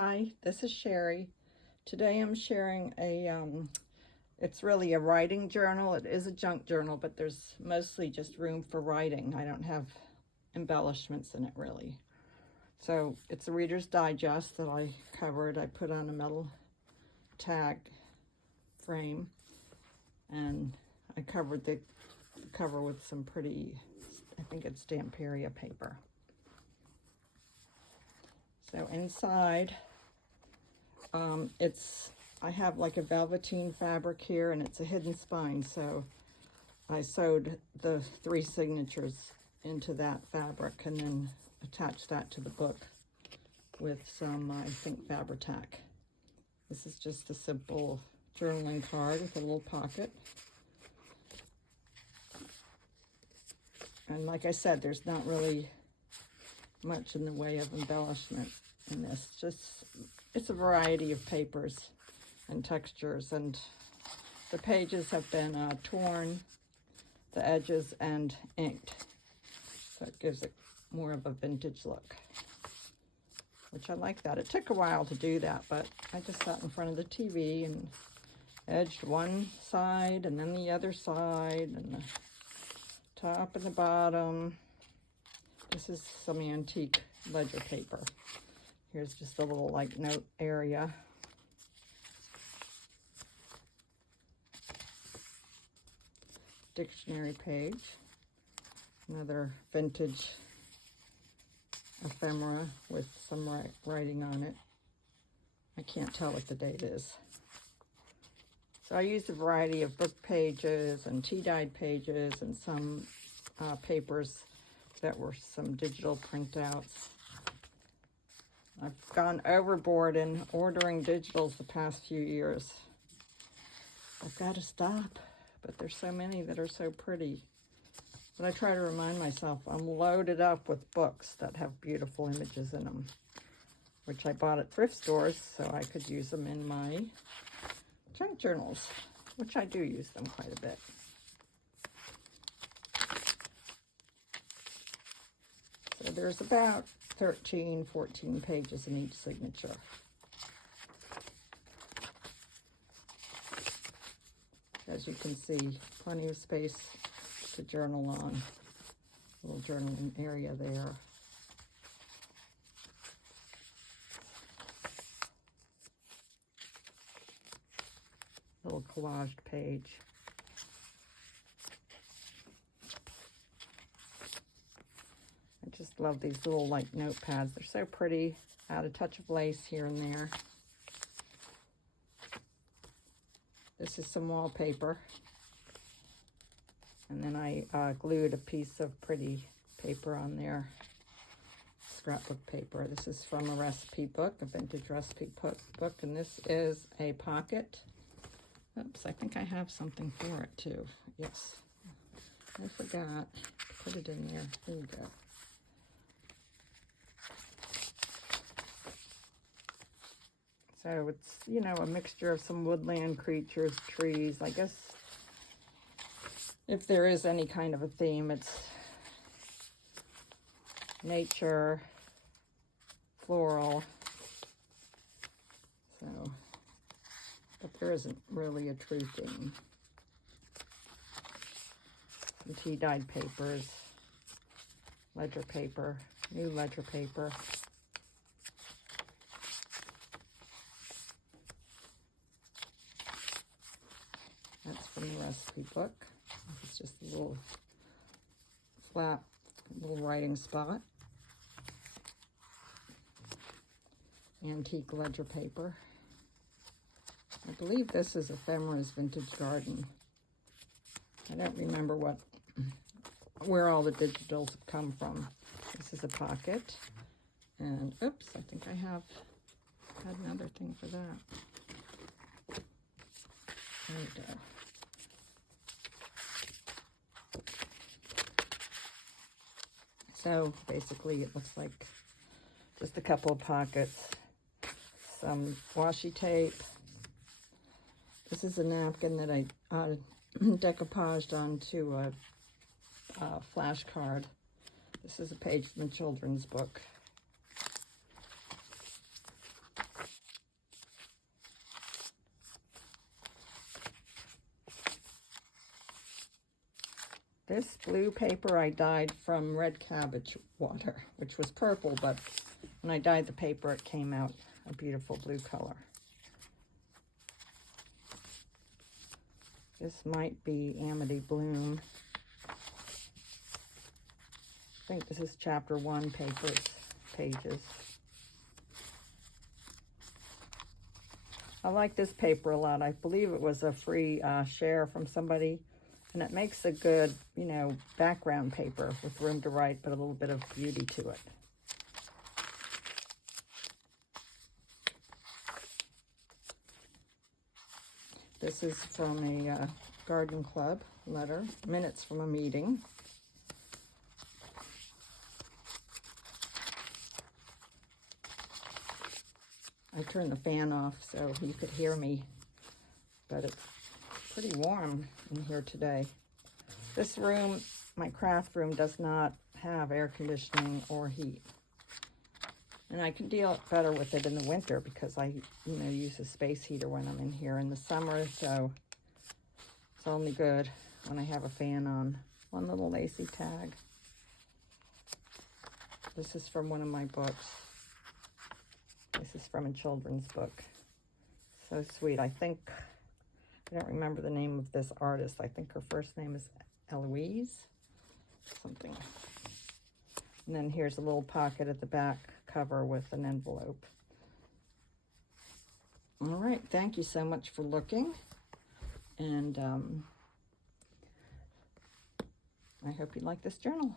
Hi, this is Sherry. Today I'm sharing it's really a writing journal. It is a junk journal, but there's mostly just room for writing. I don't have embellishments in it really. So it's a Reader's Digest that I covered. I put on a metal tag frame and I covered the cover with some pretty, I think it's Stamperia paper. So inside, I have like a velveteen fabric here, and it's a hidden spine, so I sewed the 3 signatures into that fabric and then attached that to the book with some, I think, Fabri-Tac. This is just a simple journaling card with a little pocket. And like I said, there's not really much in the way of embellishment in this. It's a variety of papers and textures, and the pages have been torn, the edges, and inked, so it gives it more of a vintage look, which I like that. It took a while to do that, but I just sat in front of the TV and edged one side and then the other side and the top and the bottom. This is some antique ledger paper. Here's just a little like note area. Dictionary page. Another vintage ephemera with some writing on it. I can't tell what the date is. So I used a variety of book pages and tea-dyed pages and some papers that were some digital printouts. I've gone overboard in ordering digitals the past few years. I've got to stop, but there's so many that are so pretty. But I try to remind myself I'm loaded up with books that have beautiful images in them, which I bought at thrift stores so I could use them in my junk journals, which I do use them quite a bit. So there's about 13, 14 pages in each signature. As you can see, plenty of space to journal on. A little journaling area there. Little collaged page. I just love these little like notepads. They're so pretty. Add a touch of lace here and there. This is some wallpaper. And then I glued a piece of pretty paper on there. Scrapbook paper. This is from a recipe book, a vintage recipe book. And this is a pocket. Oops, I think I have something for it too. Yes. I forgot to put it in there. There you go. So it's, you know, a mixture of some woodland creatures, trees. I guess if there is any kind of a theme, it's nature, floral. So, but there isn't really a true theme. Some tea-dyed papers, ledger paper, new ledger paper. That's from the recipe book. This is just a little flat, little writing spot. Antique ledger paper. I believe this is Ephemera's Vintage Garden. I don't remember where all the digitals have come from. This is a pocket. And oops, I think I had another thing for that. There we go. So basically it looks like just a couple of pockets, some washi tape. This is a napkin that I decoupaged onto a flashcard. This is a page from a children's book. This blue paper I dyed from red cabbage water, which was purple, but when I dyed the paper, it came out a beautiful blue color. This might be Amity Bloom. I think this is chapter 1 pages. I like this paper a lot. I believe it was a free share from somebody, and it makes a good, you know, background paper with room to write, but a little bit of beauty to it. This is from a garden club letter, minutes from a meeting. I turned the fan off so you could hear me, but it's pretty warm in here today. This room, my craft room, does not have air conditioning or heat. And I can deal better with it in the winter because I, you know, use a space heater when I'm in here in the summer, so it's only good when I have a fan on. One little lacy tag. This is from one of my books. This is from a children's book. So sweet. I don't remember the name of this artist. I think her first name is Eloise, something. And then here's a little pocket at the back cover with an envelope. All right, thank you so much for looking. And I hope you like this journal.